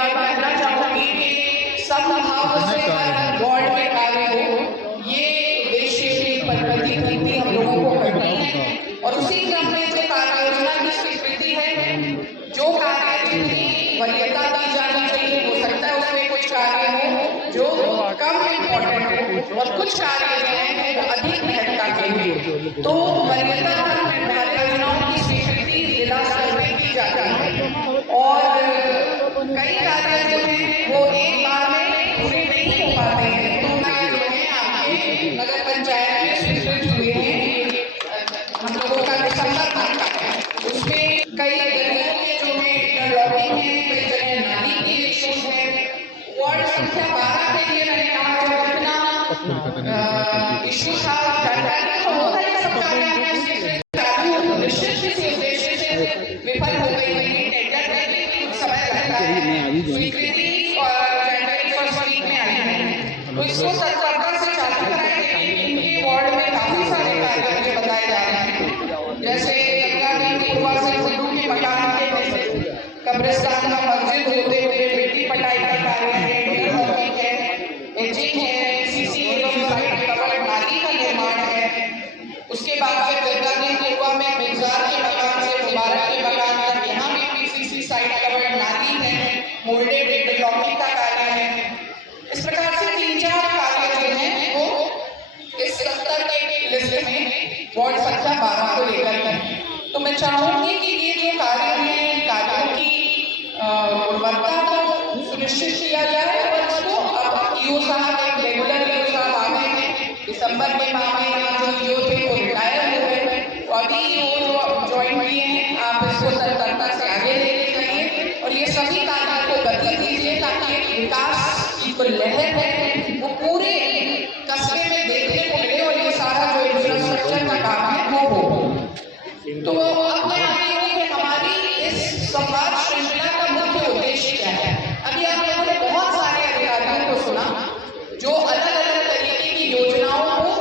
बात कहना चाहूंगी कि समभाव से हर वार्ड में कार्य हो, ये उद्देश्य की प्रकृति हम लोगों को करनी है। और उसी क्रम में जो कार्य योजना की स्वीकृति है, जो कार्य जितनी वरीयता दी जानी चाहिए, हो सकता है उसमें कुछ कार्य हो जो कम इम्पोर्टेंट हो और कुछ कार्य जो है वो अधिक महत्ता के हैं। तो वरीयता योजनाओं की स्वीकृति जिला स्तर पर की जाती है और कई कार्य जो हैं वो एक बार में पूरे नहीं हो पाते हैं। तो कार्य जो है आपके नगर पंचायत में स्वीकृत हुए हैं, हम लोगों का दिसंबर तक का है। उसमें कई गलियों के जो है इंटरलॉकिंग है, कई जगह नाली के इश्यूज है। वार्ड संख्या 12 के लिए मैंने कहा जब इतना इश्यू था, जानकारी तो होता है सब कार्य निश्चित किसी उद्देश्य से विफल हो गई है। टेंडर में समय लगता है, स्वीकृति और जानकारी फर्स्ट वीक में आई है, तो इसको तत्परता से चालू कराएंगे। इनके वार्ड में काफी सारे कार्य मुझे बताए जा रहे हैं, जैसे गंगा की पूर्वा से फुल्लू के मकान के कब्रिस्तान का मस्जिद होते हुए मिट्टी पटाई का कार्य है, एचिंग है, सीसी कवर्ड नाली का निर्माण है। उसके बाद फिर गंगा की पूर्वा में मिर्जार के मकान से मुबारक के मकान तक यहाँ भी पीसीसी साइड कवर्ड नाली है, मोल्डेड इंटरलॉकिंग का कार्य है। इस प्रकार से 3-4 कार्य जो हैं वो इस 70 के लिस्ट में वार्ड संख्या 12 को लेकर है। तो मैं चाहूंगी कि ये जो कार्य हैं, कार्यों की गुणवत्ता को सुनिश्चित किया जाए और इसको अब ईओ साहब एक रेगुलर ईओ साहब आ गए हैं, दिसंबर के माह में जो ईओ थे वो रिटायर हो गए, तो अभी ईओ ज्वाइन किए हैं। आप इसको तत्परता से आगे लेके जाइए और ये सभी कार्यों को गति दीजिए ताकि विकास की जो लहर है वो पूरे कस्बे में देखने को मिले और ये सारा जो इंफ्रास्ट्रक्चर का काम है वो हो। तो अब मैं आती हूँ कि हमारी इस संवाद श्रृंखला का मुख्य उद्देश्य क्या है। अभी आप लोगों ने बहुत सारे अधिकारियों को सुना जो अलग अलग तरीके की योजनाओं को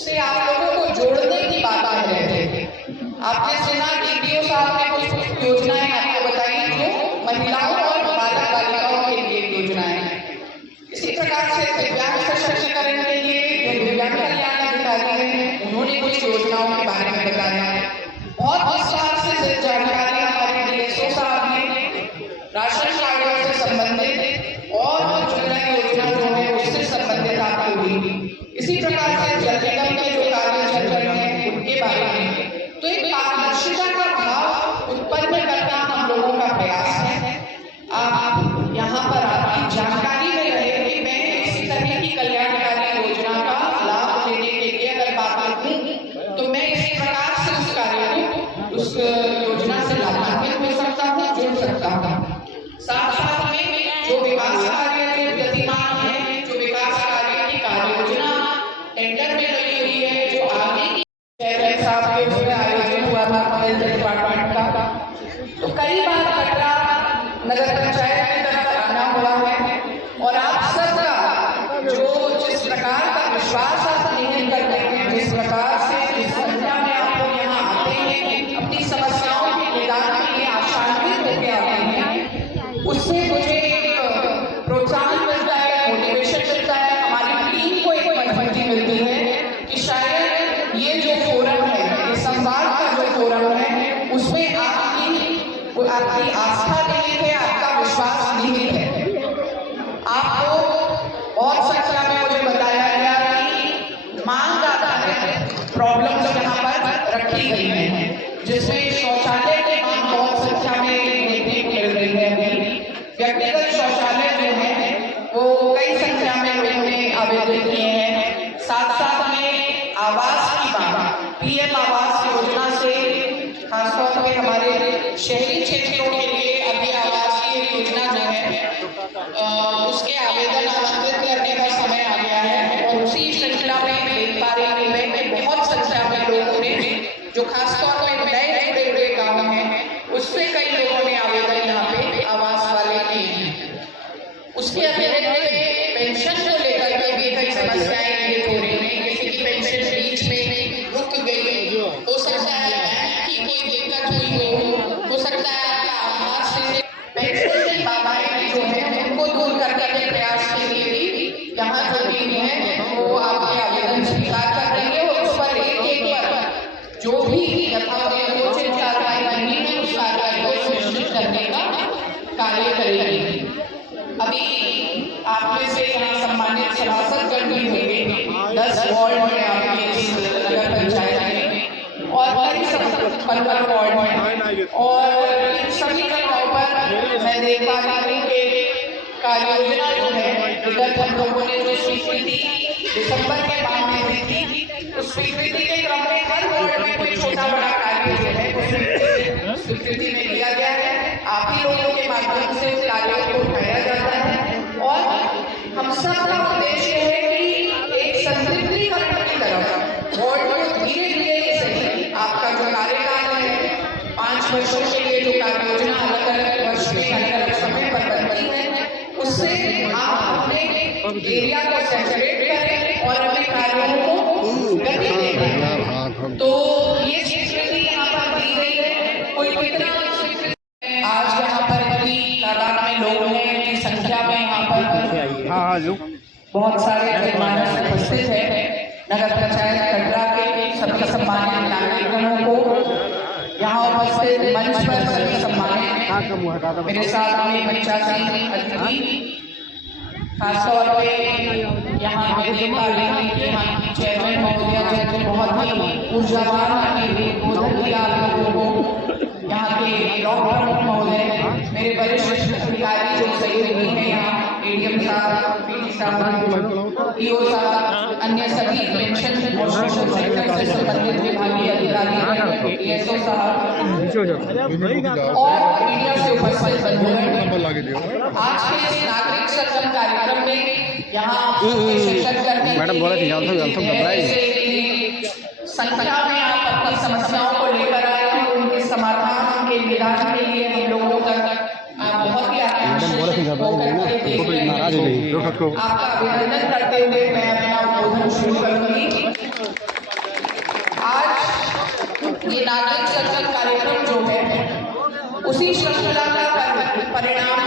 से आप लोगों को जोड़ने की बात कर रहे थे। आपने सुना डीपीओ साहब ने कुछ योजनाएं आपको बताई जो महिलाओं और बालक बालिकाओं के लिए योजनाएं हैं। इसी प्रकार से दिव्यांग सशक्तिकरण के लिए जो दिव्यांग कल्याण अधिकारी हैं उन्होंने कुछ योजनाओं के बारे में बताया है। बहुत विस्तार से जानकारी हमारे डीएसओ साहब ने राशन कार्डों से संबंधित और उज्ज्वला योजना जो है उससे संबंधित आपको दी। इसी प्रकार से जल निगम के जो कार्य चल रहे हैं उनके बारे में, तो एक पारदर्शिता का भाव उत्पन्न करना हम लोगों का प्रयास है। आप यहाँ पर आपकी जानकारी में रहे कि मैं इसी तरह की कल्याणकारी योजना का लाभ लेने के लिए अगर बात करूँ तो मैं इसी प्रकार से उस कार्य को उस योजना से लाभान्वित हो सकता हूँ, जुड़ सकता हूँ। साथ साथ में जो विकास कार्य गतिमान है, जो विकास कार्य की कार्य योजना टेंडर में लगी हुई है, जो आगे की चेयरमैन साहब के उसमें आयोजन हुआ था हेल्थ डिपार्टमेंट का, तो कई बार कटरा नगर पंचायत की तरफ आना हुआ है और आप सबका जो जिस प्रकार का विश्वास आप निहित करते हैं, जिस प्रकार से जिस संख्या में आप लोग यहाँ आते हैं, अपनी समस्याओं के निदान के लिए आशान्वित होकर आते हैं, उससे मुझे एक प्रोत्साहन मिलता है, मोटिवेशन मिलता है, हमारी टीम को एक मजबूती मिलती है कि शायद ये जो फोरम है, ये संवाद का जो फोरम है उसमें आपकी आस्था निहित है, आपका विश्वास निहित है। आपको बहुत संख्या में मुझे बताया गया कि मांग आता है, प्रॉब्लम्स यहाँ पर रखी गई हैं, जिसमें शौचालय की मांग बहुत संख्या में देखने को मिल रही है। व्यक्तिगत शौचालय जो है वो कई संख्या में उन्होंने आवेदन किए हैं। साथ साथ में आवास की मांग, पीएम आवास योजना से खासतौर पर हमारे शहरी क्षेत्रों के लिए अभी आवास की योजना जो है उसके आवेदन आमंत्रित करने का समय आ गया है और उसी श्रृंखला में देख पा रही हूँ मैं कि बहुत संख्या में लोगों ने जो खासतौर पर नए जुड़े हुए गाँव हैं उससे कई लोगों ने आवेदन यहाँ पे आवास वाले किए हैं। उसके अतिरिक्त पेंशन को लेकर के भी कई समस्याएं क्रिएट हो रही हैं। किसी की पेंशन बीच में रुक गई, हो सकता है बैंक की कोई दिक्कत हुई हो सकता है पेंशन की बाधाएं जो प्रयास के लिए भी यहाँ जो टीम है वो आपके आवेदन स्वीकार कर रही है और उस पर एक पर जो भी यथावत कार्रवाई करनी है उस कार्रवाई को सुनिश्चित करने का कार्य करेगी। अभी आप में से यहाँ सम्मानित सभासदगण भी होंगे 10 वार्ड में आपके इस नगर पंचायत में और कई 15 वार्ड में, और इन सभी जगहों पर मैं देख पा रही हूँ कि कार्य योजना जो है विगत हम लोगों ने जो स्वीकृति दिसंबर के माह में दी थी, उस स्वीकृति के क्रम में हर वार्ड में कोई छोटा बड़ा कार्य जो है वो स्वीकृति में लिया गया है। आप ही लोगों के माध्यम से उस कार्य को उठाया जाता है और हम सबका उद्देश्य है कि एक संतृप्तिकरण की तरफ वार्ड को धीरे धीरे सही आपका जो कार्यकाल है 5 वर्षों के लिए जो कार्य योजना अलग अलग वर्ष में अलग अलग समय पर बनती है, उससे आप अपने एरिया को सैचुरेट करें और अपने कार्यों को गति दें। तो ये स्वीकृति यहाँ पर दी गई है। कोई कितना आज यहाँ पर इतनी तादाद में लोग हैं की संख्या में यहाँ पर बहुत सारे जनमानस उपस्थित है। नगर पंचायत कटरा के सभी सम्मानित नागरिकों को यहाँ उपस्थित मंच पर सभी सम्मानित मेरे साथ में 85 अतिथि, खासतौर पे यहाँ मैं देख पा रही हूँ कि यहाँ की चेयरमैन महोदया जो बहुत ही ऊर्जावान उद्बोधन दिया आप लोगों को, यहाँ के ब्लॉक प्रमुख महोदय, मेरे वरिष्ठ अधिकारी जो सहयोगी हैं यहाँ एडीएम साहब, पीडी साहब, ईओ साहब, अन्य सभी पेंशन और सोशल सेक्टर से संबंधित विभागीय अधिकारी, एएसओ साहब और मीडिया से उपस्थित बंधुगण, आज के इस नागरिक संगम कार्यक्रम में यहाँ शिक्षक संख्या में आप अपनी समस्याओं को लेकर आए हैं, उनके समाधान के निदान के लिए हम लोगों तक बहुत ही आपका अभिनंदन करते हुए मैं अपना उद्बोधन शुरू करूंगी। आज ये नागरिक संगम कार्यक्रम जो है उसी श्रृंखला का परिणाम